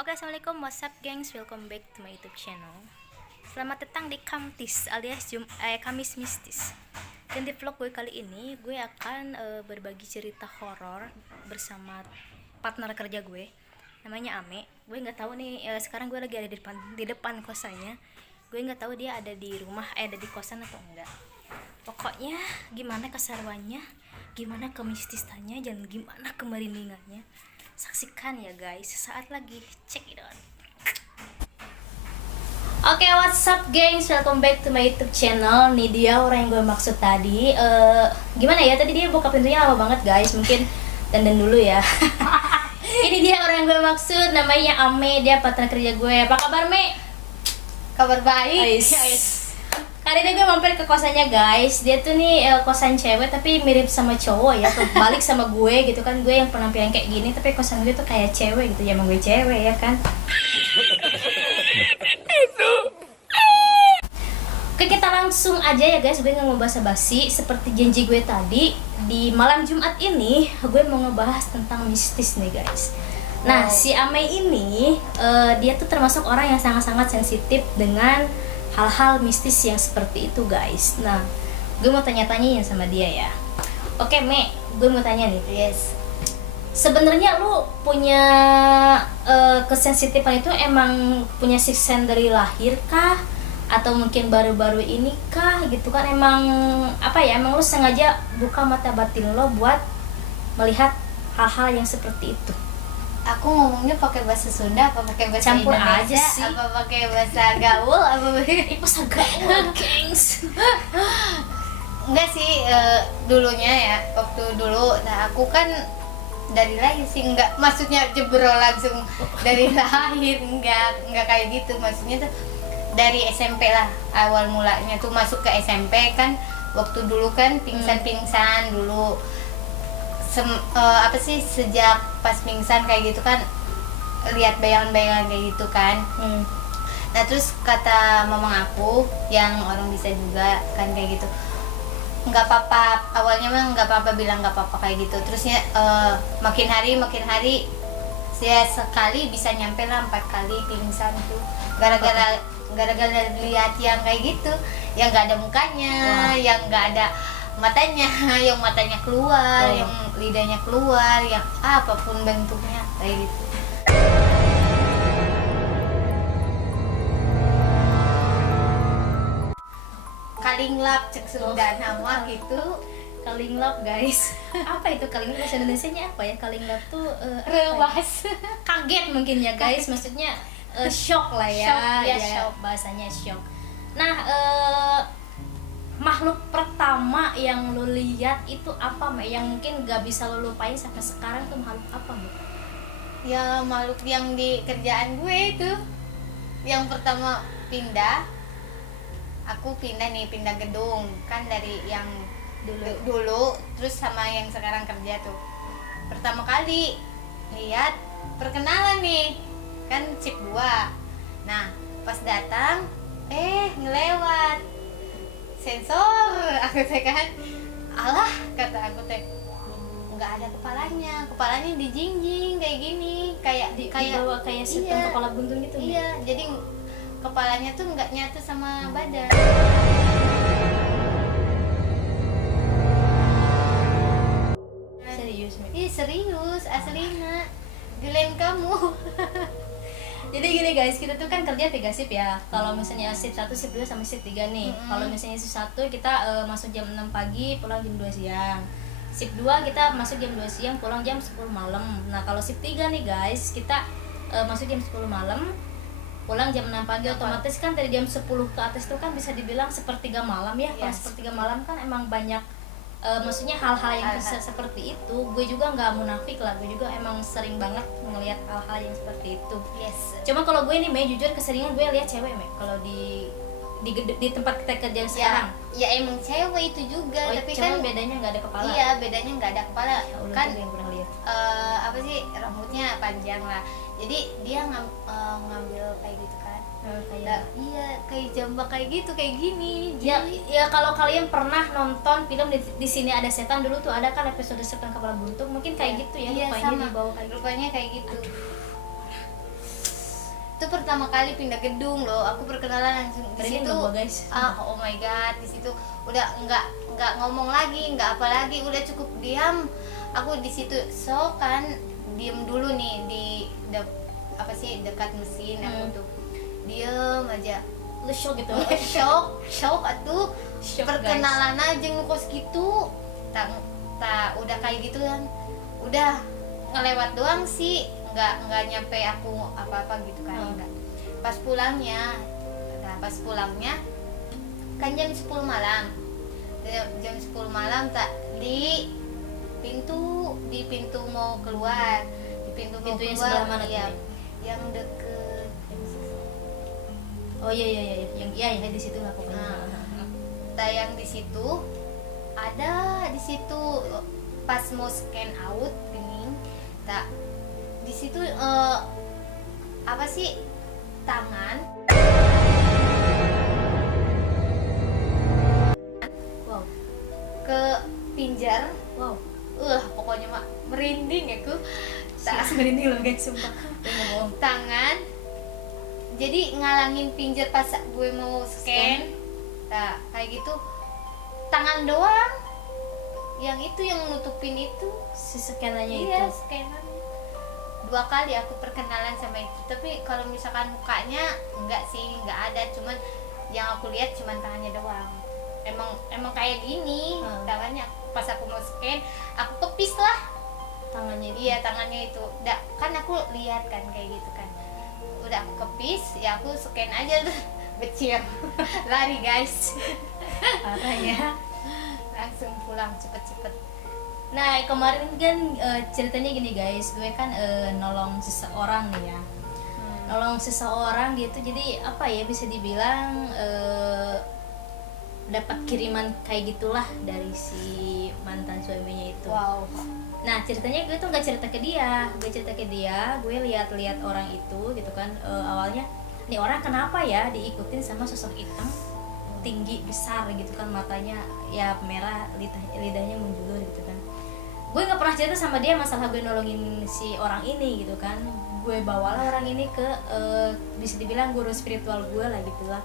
Oke, assalamualaikum, what's up gengs, welcome back to my YouTube channel. Selamat datang di Kamtis alias Kamis Mistis. Dan di vlog gue kali ini, gue akan berbagi cerita horor bersama partner kerja gue, namanya Ame. Gue nggak tahu nih, sekarang gue lagi ada di depan kosannya. Gue nggak tahu dia ada di rumah, ada di kosan atau enggak. Pokoknya gimana keseruannya, gimana kemistisannya, dan gimana kemerindingannya, saksikan ya guys, sesaat lagi. Check it out. Oke, what's up gengs, welcome back to my YouTube channel. Nih dia orang yang gue maksud tadi. Gimana ya, tadi dia buka pintunya lama banget guys. Mungkin dandan dulu ya. Ini dia orang yang gue maksud, namanya Ame. Dia partner kerja gue. Apa kabar, Me? Kabar baik. Kali ini gue mampir ke kosannya guys. Dia tuh nih kosan cewek tapi mirip sama cowok ya, kebalik sama gue gitu kan. Gue yang penampilan kayak gini tapi kosan gue tuh kayak cewek gitu. Ya emang gue cewek ya kan. Oke, kita langsung aja ya guys. Gue gak mau basa-basi. Seperti janji gue tadi, di malam Jumat ini gue mau ngebahas tentang mistis nih guys. Nah, si Ame ini dia tuh termasuk orang yang sangat-sangat sensitif dengan hal-hal mistis yang seperti itu guys. Nah, gue mau tanya-tanya sama dia ya. Oke, Me, gue mau tanya nih. Yes. Sebenarnya lu punya kesensitifan itu emang punya sixth sense dari lahir kah? Atau mungkin baru-baru ini kah? Gitu kan, emang apa ya? Emang lu sengaja buka mata batin lo buat melihat hal-hal yang seperti itu? Aku ngomongnya pakai bahasa Sunda apa pakai bahasa Campur Indonesia? aja sih. Apa pakai bahasa gaul? Apa Bahasa gaul, gengs. Enggak sih, dulunya ya, waktu dulu. Nah, aku kan dari lahir sih, enggak, maksudnya jebrol langsung dari lahir, enggak kayak gitu. Maksudnya tuh dari SMP lah, awal mulanya tuh masuk ke SMP kan. Waktu dulu kan pingsan dulu. Apa sih, sejak pas pingsan kayak gitu kan lihat bayangan-bayangan kayak gitu kan. Nah, terus kata mamang aku yang orang bisa juga kan kayak gitu, nggak apa-apa, awalnya mah nggak apa-apa, bilang nggak apa-apa kayak gitu. Terusnya makin hari saya sekali bisa nyampe lah 4 kali pingsan tuh gara-gara lihat yang kayak gitu, yang nggak ada mukanya. Wah. Yang nggak ada matanya, yang matanya keluar, yang lidahnya keluar, yang apapun bentuknya kayak gitu. Kalinglap cek Sunda nama gitu. Kalinglap guys. Apa itu kalinglap? Bahasa Indonesianya apa ya? Kalinglap tuh Rewas. Kaget mungkin ya guys. Maksudnya shock lah ya. Shock, ya, shock. Bahasanya shock. Nah, makhluk pertama yang lo lihat itu apa, Mbak? Yang mungkin gak bisa lo lupain sampai sekarang tuh makhluk apa, Mbak? Ya, makhluk yang di kerjaan gue itu. Yang pertama aku pindah gedung kan, dari yang dulu terus sama yang sekarang kerja tuh. Pertama kali lihat perkenalan nih kan, shift 2. Nah, pas datang ngelewat sensor, aku teh kan, alah kata aku teh, nggak ada kepalanya dijingjing kayak gini, kayak dibawa kayak setan kepala buntung gitu. Iya, jadi kepalanya tuh nggak nyatu sama badan. Serius, Mbak? Ih, serius, aslinya Glen kamu. Jadi gini guys, kita tuh kan kerja 3 shift ya. Kalau misalnya shift 1, shift 2 sama shift 3 nih. Kalau misalnya shift 1 kita masuk jam 6 pagi, pulang jam 2 siang. Shift 2 kita masuk jam 2 siang, pulang jam 10 malam. Nah, kalau shift 3 nih guys, kita masuk jam 10 malam, pulang jam 6 pagi. Otomatis kan dari jam 10 ke atas tuh kan bisa dibilang sepertiga malam ya. Kalau sepertiga malam kan emang banyak maksudnya hal-hal yang bisa seperti itu. Gue juga nggak munafik lah, gue juga emang sering banget ngelihat hal-hal yang seperti itu. Yes. Cuma kalau gue nih, jujur keseringan gue lihat cewek, kalau di tempat kita kerja sekarang. Ya emang cewek itu juga, tapi kan bedanya nggak ada kepala. Iya, bedanya nggak ada kepala. Kan yang pernah lihat. Apa sih, rambutnya panjang lah. Jadi dia ngambil kayak gitu kan. Iya, kayak jambak kayak gitu, kayak gini. Ya kalau kalian pernah nonton film di sini ada setan, dulu tuh ada kan episode setan kepala buntung, mungkin kayak gitu ya, iya, rupanya sama. dibawa kayak gitu. Rupanya kayak gitu. pertama kali pindah gedung loh, aku perkenalan langsung di Merinding situ. dong gua, guys. Oh my god, di situ udah nggak ngomong lagi, nggak apa lagi, udah cukup diam. Aku di situ kan diem dulu nih di dekat mesin. Aku tuh diem aja. Lu shock gitu. shock atuh. Shock, Perkenalan aja ngekos gitu. Tak udah kayak gitu kan. Udah ngelewat doang sih, nggak nyampe aku apa-apa gitu kan. Enggak. Pas pulangnya kan jam 10 malam. Jam 10 malam tak di pintu mau keluar. Di pintu mau Pintu yang keluar. sebelah mana tuh, Iya. Mi? Yang deket Oh iya yang iya di situ lah pokoknya. tayang di situ, ada di situ pas mau scan out gini, tak di situ apa sih, tangan Wow. ke pinjar. Wow. Pokoknya mah merinding aku. Tak merinding loh guys, sumpah. Gue nggak bohong. Tangan jadi ngalangin pinjer pas gue mau scan. Nah, kayak gitu tangan doang yang nutupin itu. Si scannernya Iya, itu. scanner. 2 kali aku perkenalan sama itu, tapi kalau misalkan mukanya enggak sih, enggak ada, cuman yang aku lihat cuman tangannya doang. Emang kayak gini tangannya. Pas aku mau scan, aku kepis lah Tangannya itu. iya, tangannya itu. Kan aku lihat kan kayak gitu kan, udah aku kepis ya, aku scan aja tuh. Becil. Lari guys. Parah ya. Langsung pulang cepet-cepet. Nah kemarin kan ceritanya gini guys, gue kan nolong seseorang nih ya, nolong seseorang gitu. Jadi apa ya, bisa dibilang dapat kiriman kayak gitulah dari si mantan suaminya itu. Wow. Nah ceritanya gue tuh nggak cerita ke dia, gue lihat-lihat orang itu gitu kan. Awalnya nih orang kenapa ya diikutin sama sosok hitam tinggi besar gitu kan, matanya ya merah, lidahnya menjulur gitu kan. Gue nggak pernah cerita sama dia masalah gue nolongin si orang ini gitu kan. Gue bawalah orang ini ke bisa dibilang guru spiritual gue lah gitulah.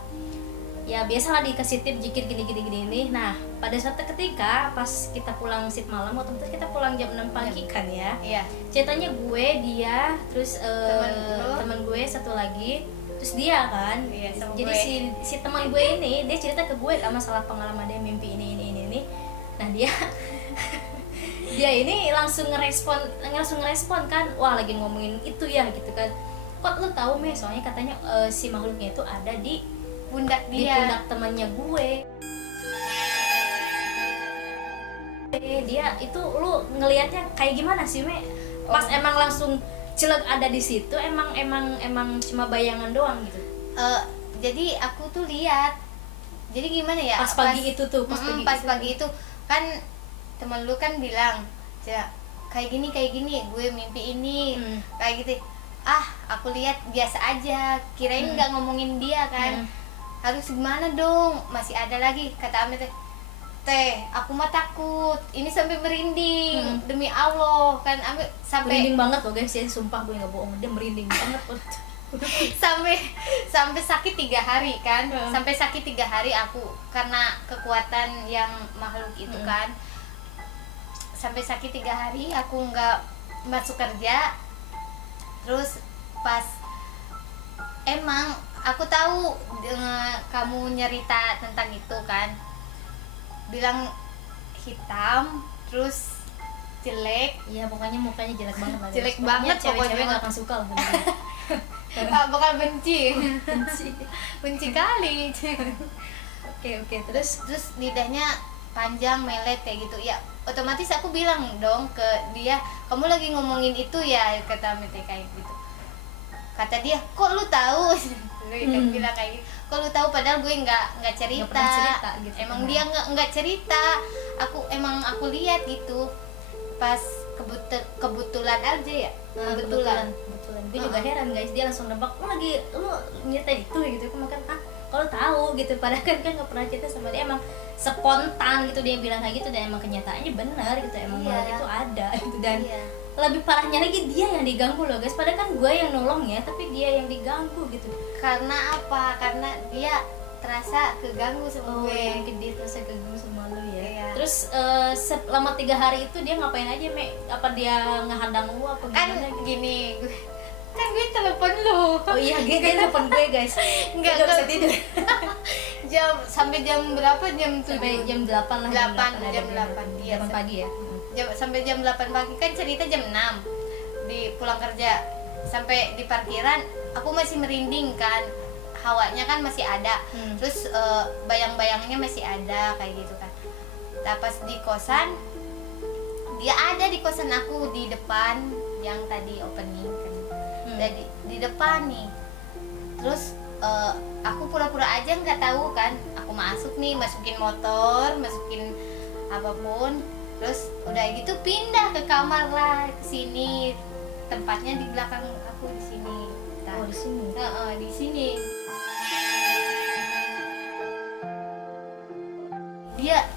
Ya biasalah dikasih tip jikir gini. Nah pada suatu ketika pas kita pulang shift malam, otomatis kita pulang jam 6 pagi kan ya. Iya. Ceritanya gue, dia, terus teman gue satu lagi, terus dia kan. Iya, sama Jadi gue. si teman gue ini dia cerita ke gue kan masalah pengalaman dia mimpi ini. Nah dia dia ini langsung ngerespon kan, wah lagi ngomongin itu ya gitu kan. Kok lu tahu Me? Soalnya katanya si makhluknya itu ada di Pundak di dia. pundak temannya gue. Dia itu lu ngelihatnya kayak gimana sih Me? Pas emang langsung celeg ada di situ, emang cuma bayangan doang gitu. Jadi aku tuh lihat. Jadi gimana ya? Pas pagi itu tuh, pas pagi itu kan temen lu kan bilang, "Ja, kayak gini, gue mimpi ini." Kayak gitu. Aku lihat biasa aja. Kirain nggak ngomongin dia kan. Harus gimana dong? Masih ada lagi kata Amit teh, aku mah takut. Ini sampai merinding. Demi Allah kan Amit sampai Merinding banget loh guys ya, sumpah gue nggak bohong, dia merinding banget. sampai sakit 3 hari kan. Sampai sakit 3 hari aku karena kekuatan yang makhluk itu kan. Sampai sakit 3 hari aku nggak masuk kerja. Terus pas emang aku tahu kamu nyerita tentang itu kan, bilang hitam terus jelek. Iya pokoknya mukanya jelek banget lah guys. Jelek Pokoknya banget, cewek-cewek pokoknya. nggak akan suka lah. Bakal benci. Benci. Benci kali. Oke, terus Lidahnya panjang melet kayak gitu ya. Otomatis aku bilang dong ke dia, kamu lagi ngomongin itu ya, kata Mete kayak gitu. Kata dia, kok lu tahu? Kan bilang kayak gitu. Kok lu tahu, padahal gue nggak cerita. Nggak pernah cerita gitu. Emang dia nggak cerita. Aku lihat gitu. Pas kebetulan aja ya. kebetulan gue juga heran guys, dia langsung nebak lu nyeritain itu gitu. Aku makan kalau tahu gitu, padahal kan nggak pernah cerita sama dia. Emang spontan gitu dia bilang kayak gitu, dan emang kenyataannya benar gitu, emang Iya. makhluk itu ada gitu. Dan lebih parahnya lagi dia yang diganggu loh guys, padahal kan gue yang nolong ya, tapi dia yang diganggu gitu. Karena apa? Karena dia terasa keganggu sama gue. Mungkin dia terus keganggu sama lu ya. Iya. Terus selama 3 hari itu dia ngapain aja, Me? Apa dia ngehadang lu apa Kan gimana? gini, kan gue telepon lu. Oh iya, dia telepon gue guys. Enggak Gak bisa tidur. sampai jam berapa? Jam 7. Sampai jam 8 lah. 8, jam 8. Iya, 8 pagi ya. Sampai jam 8 pagi kan cerita jam 6 di pulang kerja. Sampai di parkiran aku masih merinding kan, hawanya kan masih ada. Terus bayang-bayangnya masih ada kayak gitu kan. Nah, pas di kosan, dia ada di kosan aku di depan yang tadi opening kan. Di depan nih. Terus aku pura-pura aja nggak tahu kan, aku masuk nih, masukin motor, masukin apapun. Terus udah gitu pindah ke kamar lah, ke sini, tempatnya di belakang aku di sini. Nah, Oh, di sini. di sini.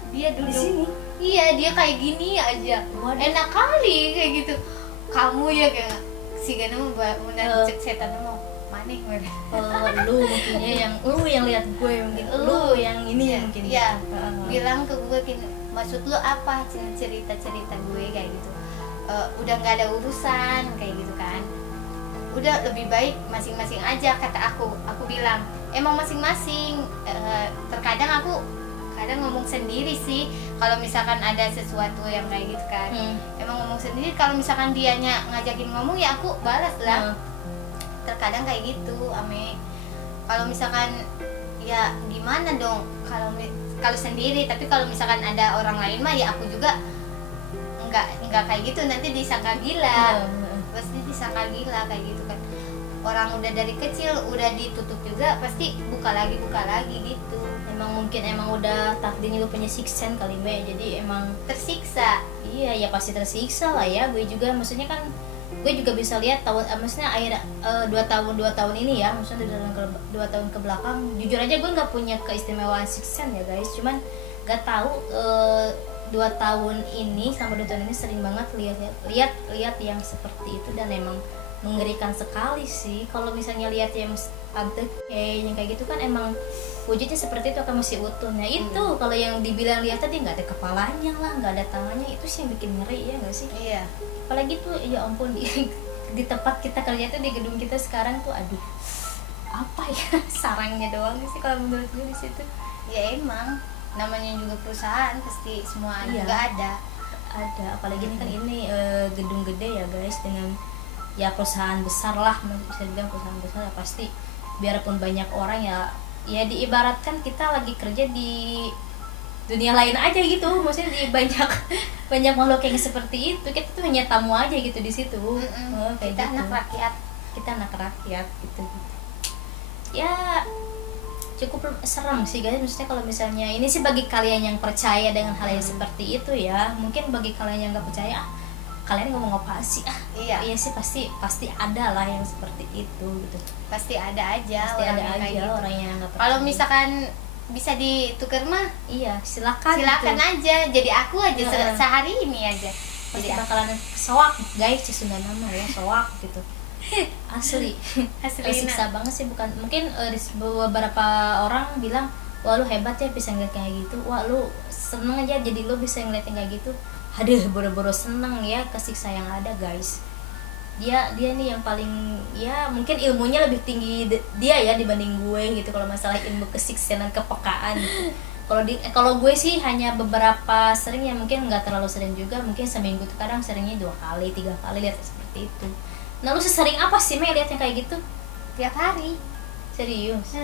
Dia duduk. Di sini? Iya, dia kayak gini aja. Waduh. Enak kali kayak gitu. Kamu ya kayak si Gana mau cek setan mau maneh. Lu mungkinnya lu yang lihat gue mungkin. Lu yang ini ya mungkin. Iya. Bilang ke gue gini, maksud lu apa, cerita-cerita gue kayak gitu. Udah nggak ada urusan kayak gitu kan. Udah lebih baik masing-masing aja, kata aku bilang emang masing-masing. Terkadang aku kadang ngomong sendiri sih kalau misalkan ada sesuatu yang kayak gitu kan. Emang ngomong sendiri, kalau misalkan dianya ngajakin ngomong ya aku balas lah. Terkadang kayak gitu Ame. Kalau misalkan ya gimana dong kalau sendiri, tapi kalau misalkan ada orang lain mah ya aku juga nggak kayak gitu, nanti disangka gila. Pasti disangka gila kayak gitu kan. Orang udah dari kecil udah ditutup juga, pasti buka lagi gitu. Emang udah takdirnya lu punya sixth sense kali, Be. Jadi emang Tersiksa. iya ya pasti tersiksa lah ya. Gue juga maksudnya kan gue juga bisa lihat maksudnya akhir 2 tahun ini ya, maksudnya dalam 2 tahun ke belakang, jujur aja gue nggak punya keistimewaan sixth sense ya guys, cuman nggak tahu 2 tahun ini sama 2 tahun ini sering banget lihat yang seperti itu, dan emang mengerikan sekali sih. Kalau misalnya lihat yang tante yang kayak gitu kan emang wujudnya seperti itu, akan masih utuhnya. Itu kalau yang dibilang lihat tadi nggak ada kepalanya lah, nggak ada tangannya, itu sih yang bikin ngeri ya nggak sih? Iya. Apalagi tuh ya ampun di tempat kita kerja tuh, di gedung kita sekarang tuh, aduh apa ya sarangnya doang sih kalau menurut gue di situ. Ya emang namanya juga perusahaan, pasti semua Iya. juga ada. Apalagi ini kan ini gedung gede ya guys, dengan ya perusahaan besar lah, bisa dibilang perusahaan besar ya, pasti biarpun banyak orang ya diibaratkan kita lagi kerja di dunia lain aja gitu, maksudnya di banyak makhluk yang seperti itu, kita tuh hanya tamu aja gitu di situ. Kayak Kita gitu. anak rakyat gitu. Ya cukup serem sih guys, maksudnya kalau misalnya ini sih bagi kalian yang percaya dengan hal yang seperti itu ya. Mungkin bagi kalian yang nggak percaya, kalian ngomong apa sih? Iya sih, pasti ada lah yang seperti itu gitu. Pasti ada aja Pasti orang ada yang kayak aja gitu. orang yang nggak percaya. Kalau misalkan bisa ditukar mah iya silakan silakan gitu. aja, jadi aku aja Heeh. sehari ini aja. Pasti Jadi bakalan soak guys, si Sunda nama ya soak gitu. Asli tersiksa banget sih. Bukan mungkin beberapa orang bilang, wah lu hebat ya bisa ngeliat kayak gitu, wah lu seneng aja jadi lu bisa ngeliat yang kayak gitu. Aduh, boro-boro seneng ya kesiksa yang ada guys. Dia nih yang paling ya mungkin ilmunya lebih tinggi dia ya dibanding gue gitu kalau masalah ilmu kesiksaan dan kepekaan gitu. Kalau gue sih hanya beberapa sering ya, mungkin nggak terlalu sering juga, mungkin seminggu tuh kadang seringnya 2 kali 3 kali lihat seperti itu. Nah lu sesering apa sih Mei lihat yang kayak gitu? tiap hari. Serius?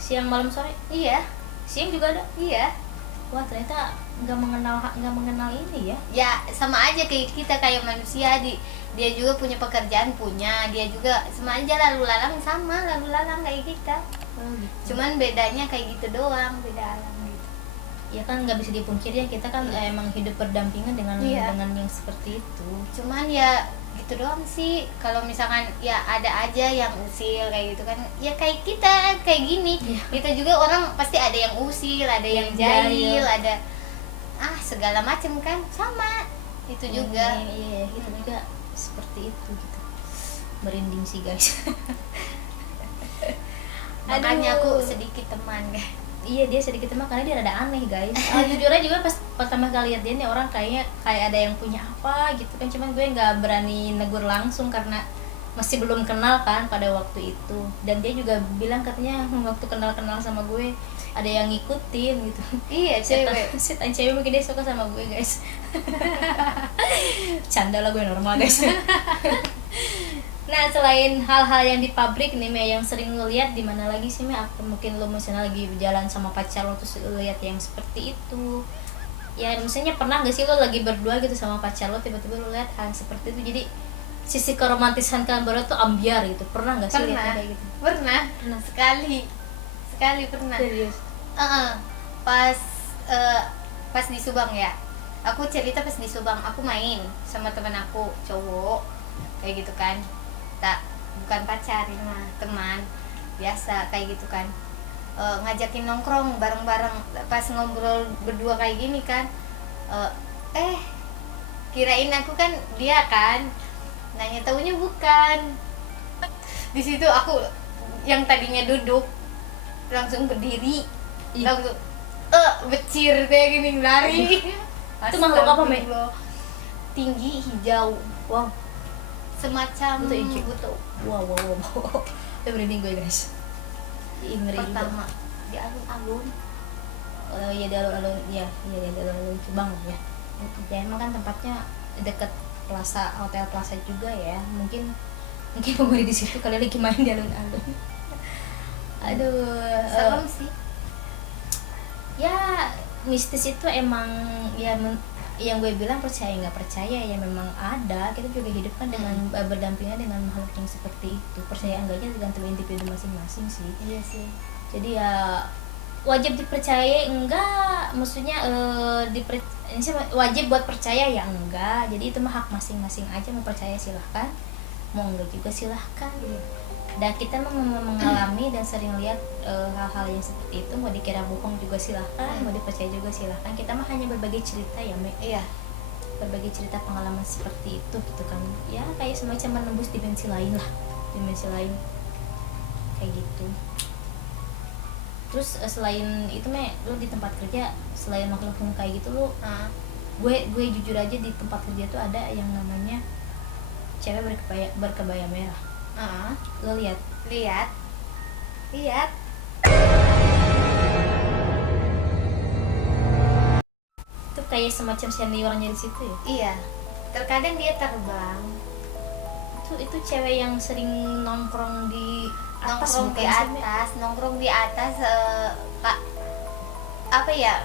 Siang malam sore? Iya. Siang juga ada? Iya. Wah ternyata nggak mengenal ini ya. Ya sama aja kayak kita, kayak manusia, dia juga punya pekerjaan, dia juga sama aja, lalu lalang kayak kita. Gitu. Cuman bedanya kayak gitu doang, beda alam gitu. Ya kan nggak bisa dipungkiri ya, kita kan emang hidup berdampingan dengan yang seperti itu. Cuman ya gitu doang sih. Kalau misalkan ya ada aja yang usil kayak gitu kan, ya kayak kita kayak gini. Kita juga orang pasti ada yang usil, ada yang jahil, ada segala macem kan, sama itu juga. Iya, kita juga seperti itu gitu. Merinding sih guys. Makanya Aduh. aku sedikit teman guys. Iya, dia sedikit emang karena dia rada aneh guys. Jujur aja juga pas pertama kali lihat dia nih, orang kayak ada yang punya apa gitu kan, cuman gue nggak berani negur langsung karena masih belum kenal kan pada waktu itu. Dan dia juga bilang katanya waktu kenal sama gue ada yang ngikutin gitu. Iya, cewek. Setan cewek mungkin dia suka sama gue guys. Canda lah, gue normal guys. Nah, selain hal-hal yang di pabrik nih Mei, yang sering lo lihat di mana lagi sih Mei? Apa mungkin lo misalnya lagi berjalan sama pacar lo terus lo lihat yang seperti itu? Ya misalnya pernah gak sih lo lagi berdua gitu sama pacar lo, tiba-tiba lo lihat hal seperti itu, jadi sisi keromantisan kalian berdua tuh ambiar gitu. Pernah gak sih lihat kayak gitu? Pernah sekali pernah. Serius? Pas pas di Subang ya, aku cerita pas di Subang aku main sama teman aku cowok kayak gitu kan, bukan pacar ini mah teman biasa kayak gitu kan. Ngajakin nongkrong bareng-bareng pas ngobrol berdua kayak gini kan, kirain aku kan dia kan, nanya taunya bukan. Di situ aku yang tadinya duduk langsung berdiri, langsung becir kayak gini lari. Itu makhluk apa Mei? Tinggi hijau, Wow, semacam itu hijau gue tuh. Wow. Itu merinding gue guys. Ih, ngeri juga. pertama di alun-alun. Ya di alun-alun, di alun-alun Subang ya. Ya emang kan tempatnya deket hotel plaza juga ya. Mungkin penghuni di situ kalian lagi main di alun-alun. Aduh, Serem sih. ya mistis itu emang ya yang gue bilang percaya nggak percaya ya memang ada. Kita juga hidup kan dengan berdampingan dengan makhluk yang seperti itu. Percaya enggaknya tergantung individu masing-masing sih. Iya sih. Jadi ya wajib dipercaya enggak, maksudnya wajib buat percaya ya enggak. Jadi itu mah hak masing-masing aja, mau percaya silahkan, mau enggak juga silahkan gitu. Dan kita mengalami dan sering lihat hal-hal yang seperti itu, mau dikira bohong juga silahkan, mau dipercaya juga silahkan. Kita mah hanya berbagi cerita ya Mek. Iya. Berbagi cerita pengalaman seperti itu gitu kan. Ya kayak semacam menembus dimensi lain lah, dimensi lain kayak gitu. Terus selain itu Mek, lu di tempat kerja selain makhluk yang kayak gitu lu, gue jujur aja di tempat kerja tuh ada yang namanya cewek berkebaya merah. Lo lihat itu kayak semacam seniornya di situ ya. iya, terkadang dia terbang, Itu cewek yang sering nongkrong di atas, nongkrong di atas kak, apa ya,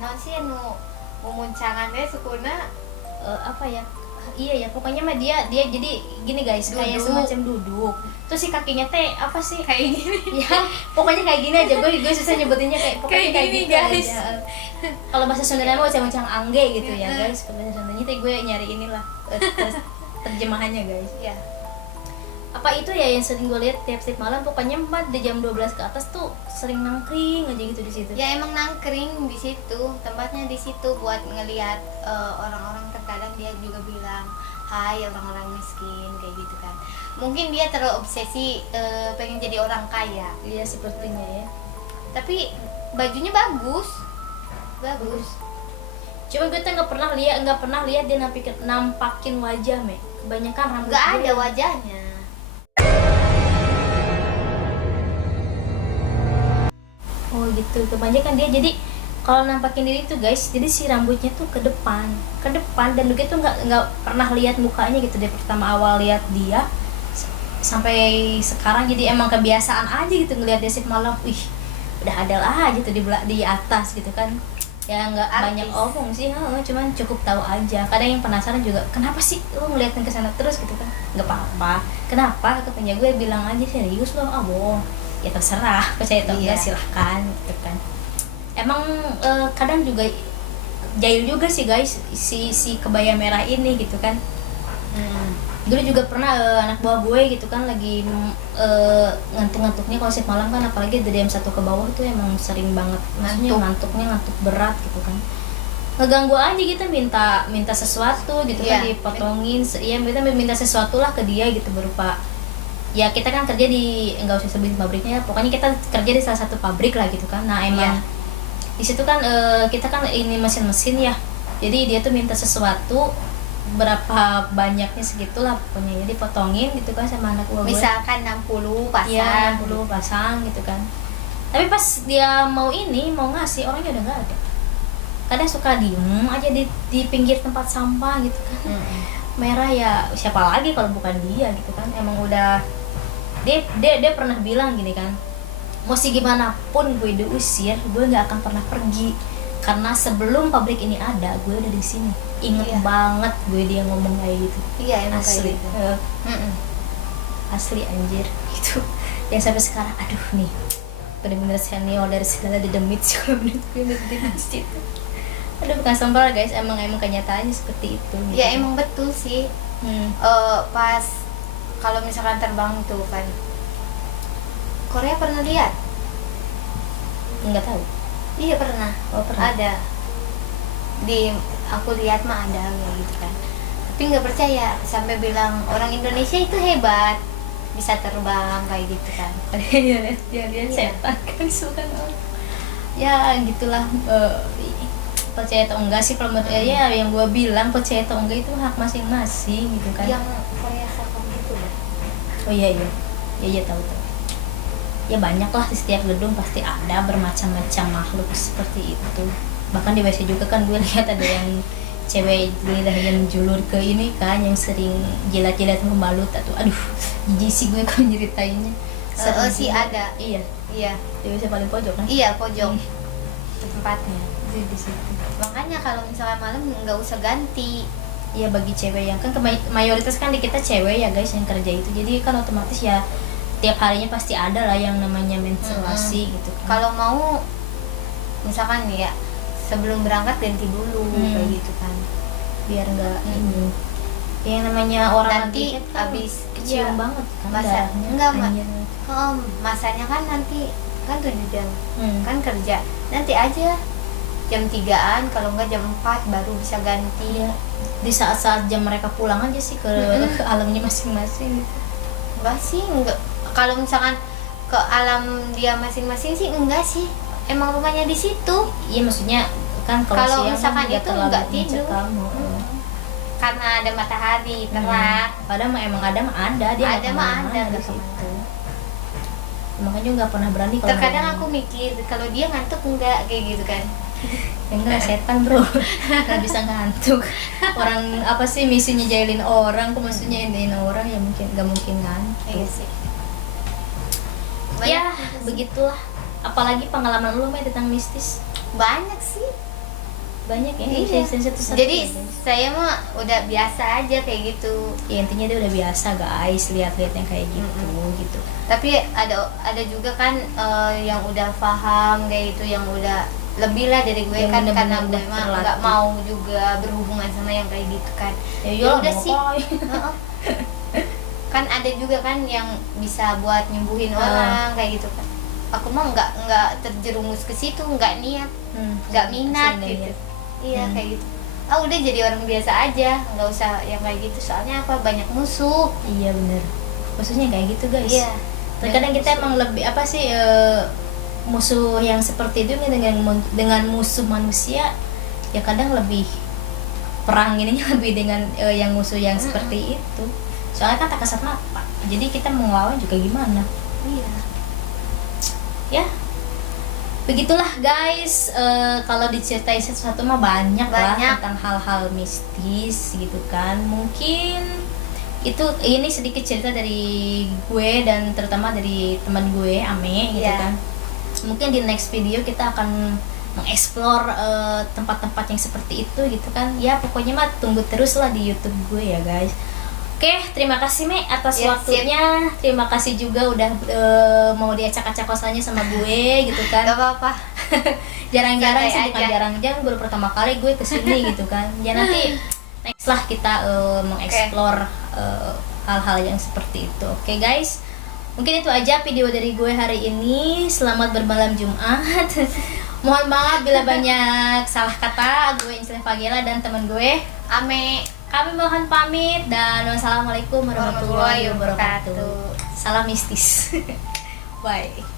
non sih nu memuncangannya sukuna, apa ya, iya ya pokoknya mah dia jadi gini guys, kayak Duduk. semacam duduk terus si kakinya teh apa sih kayak gini. ya pokoknya kayak gini aja, gue susah nyebutinnya kayak pokoknya Kayak kayak gini, gitu guys. aja. Kalau bahasa Sundanya mah macam angge gitu ya guys. Kalau bahasa Sundanya teh gue nyari inilah terjemahannya guys. Iya. Apa itu ya yang sering gue lihat tiap malam, pokoknya 4 di jam 12 ke atas tuh sering nangkring aja gitu di situ. Ya emang nangkring di situ, tempatnya di situ buat ngelihat orang-orang. Terkadang dia juga bilang hai orang-orang miskin kayak gitu kan. Mungkin dia terobsesi pengen jadi orang kaya. Iya sepertinya ya. Tapi bajunya bagus. Cuma gue tuh nggak pernah lihat dia nampakin wajah Me. Kebanyakan rambut Nggak gue ada wajahnya. Oh gitu, kebanyakan dia jadi kalau nampakin diri tuh guys, jadi si rambutnya tuh ke depan dan gue tuh nggak pernah lihat mukanya gitu dari pertama awal lihat dia sampai sekarang. Jadi emang kebiasaan aja gitu ngelihat dia shift malam, wih udah ada lah gitu di atas gitu kan ya, nggak banyak omong sih, cuman cukup tahu aja. Kadang yang penasaran juga, kenapa sih lo ngeliatin ke sana terus gitu kan? Nggak apa-apa, kenapa? Katanya gue bilang aja serius lo, bohong ya terserah, percaya atau enggak silahkan gitu kan. Emang kadang juga jahil juga sih guys si kebaya merah ini gitu kan. Dulu juga pernah anak buah gue gitu kan lagi ngantuk-ngantuknya kalau shift malam kan, apalagi dari jam 1 ke bawah tuh emang sering banget maksudnya ngantuk berat gitu kan. ngeganggu aja gitu, minta sesuatu gitu kan, dipotongin ya, kita minta sesuatu lah ke dia gitu, berupa ya kita kan kerja di, enggak usah sebutin pabriknya, pokoknya kita kerja di salah satu pabrik lah gitu kan. Nah emang di situ kan kita kan ini mesin-mesin ya, jadi dia tuh minta sesuatu berapa banyaknya segitulah pokoknya, jadi potongin gitu kan sama anak gua. Misalkan 60 pasang. Iya, 60 pasang gitu kan. Tapi pas dia mau ngasih, orangnya udah nggak ada. Kadang suka diem aja di pinggir tempat sampah gitu kan. Merah ya, siapa lagi kalau bukan dia gitu kan. Emang udah dia pernah bilang gini kan, mau sih gimana pun gue diusir, gue nggak akan pernah pergi, karena sebelum pabrik ini ada gue udah di sini. Ingat banget gue dia ngomong kayak gitu. Iya, emang asli kayak gitu. Asli anjir gitu. Yang sampai sekarang aduh nih bener-bener senior dari segala dedemit sih kalau menurut gue di masjid. Aduh, bukan sombong guys, emang kenyataannya seperti itu gitu. Ya emang betul sih. Pas kalau misalkan terbang tuh kan, Korea pernah lihat? Nggak tahu. Iya pernah. Oh, pernah. Ada. Aku lihat mah ada kayak gitu kan. Tapi nggak percaya, sampai bilang orang Indonesia itu hebat, bisa terbang kayak gitu kan. Dia setan kan, suka ya gitulah. Percaya atau enggak sih kalau menurut ya yang gua bilang, percaya atau enggak itu hak masing-masing gitu kan. Yang Korea Selatan itu loh. Oh iya tahu. Ya banyak lah, di setiap gedung pasti ada bermacam-macam makhluk seperti itu. Bahkan di WC juga kan gue lihat ada yang cewek lidah yang julur ke ini kan, yang sering jilat-jilat pembalut atau aduh jijik sih gue kalau nyeritainnya. Sih ada. Iya. Di WC paling pojok kan? Iya, pojok. Tempatnya di situ. Makanya kalau misalnya malam nggak usah ganti. Iya, bagi cewek yang kan mayoritas kan di kita cewek ya guys yang kerja itu, jadi kan otomatis ya tiap harinya pasti ada lah yang namanya menstruasi gitu kan. Kalau mau misalkan nih ya, sebelum berangkat ganti dulu kayak gitu kan, biar nggak ini yang namanya orang nanti kan habis kecium banget kan masanya kan nanti kan 7 jam kan kerja, nanti aja jam 3-an, kalau enggak jam 4 baru bisa ganti. Di saat-saat jam mereka pulang aja sih ke alamnya masing-masing gitu. Enggak sih, enggak. Kalau misalkan ke alam dia masing-masing sih enggak sih, emang rumahnya di situ. Iya, maksudnya kan kalau siang misalkan kan itu enggak tidur karena ada matahari terang. Padahal emang ada dia ada di situ. Makanya nggak pernah berani. Terkadang aku mikir kalau dia ngantuk enggak kayak gitu kan. Ya enggak, setan bro. Nggak bisa ngantuk. Orang apa sih misinya jahilin orang, kok maksudnya iniin orang, ya mungkin nggak mungkin ngantuk. Iya sih. Ya begitulah. Apalagi pengalaman lu tentang mistis? Banyak sih. Banyak ya. Iya. Jadi saya mah udah biasa aja kayak gitu. Ya intinya dia udah biasa guys, lihat-lihat yang kayak gitu gitu. Tapi ada juga kan yang udah paham kayak gitu, yang udah lebih lah dari gue yang kan, karena gue mah nggak mau juga berhubungan sama yang kayak gitu kan. Ya udah sih. Kan ada juga kan yang bisa buat nyembuhin orang kayak gitu kan. Aku mah nggak terjerumus ke situ, nggak niat, nggak minat gitu. Iya kayak gitu. Udah jadi orang biasa aja, nggak usah yang kayak gitu, soalnya apa, banyak musuh. Iya bener, maksudnya kayak gitu guys. Iya. Terkadang kita emang lebih apa sih musuh yang seperti itu dengan musuh manusia ya kadang lebih perang ininya lebih dengan yang musuh yang seperti itu. Soalnya kan tak kasat mata, jadi kita mau ngelawan juga gimana. Iya. Ya begitulah guys. Kalau diceritain sesuatu mah banyak lah tentang hal-hal mistis gitu kan. Mungkin ini sedikit cerita dari gue dan terutama dari teman gue Ame gitu kan. Mungkin di next video kita akan mengeksplor tempat-tempat yang seperti itu gitu kan. Ya pokoknya mah tunggu terus lah di YouTube gue ya guys. Oke, terima kasih Me atas waktunya. Terima kasih juga udah mau diacak-acak kosannya sama gue gitu kan. Gak apa-apa. Jarang-jarang sih, bukan jarang-jarang, baru pertama kali gue kesini gitu kan. Ya nanti next lah kita mengeksplor hal-hal yang seperti itu. Oke guys, mungkin itu aja video dari gue hari ini. Selamat bermalam Jumat. Mohon maaf bila banyak salah kata. Gue Insel Fagela dan teman gue Ame. kami mohon pamit dan wassalamualaikum warahmatullahi wabarakatuh. Salam mistis. Bye.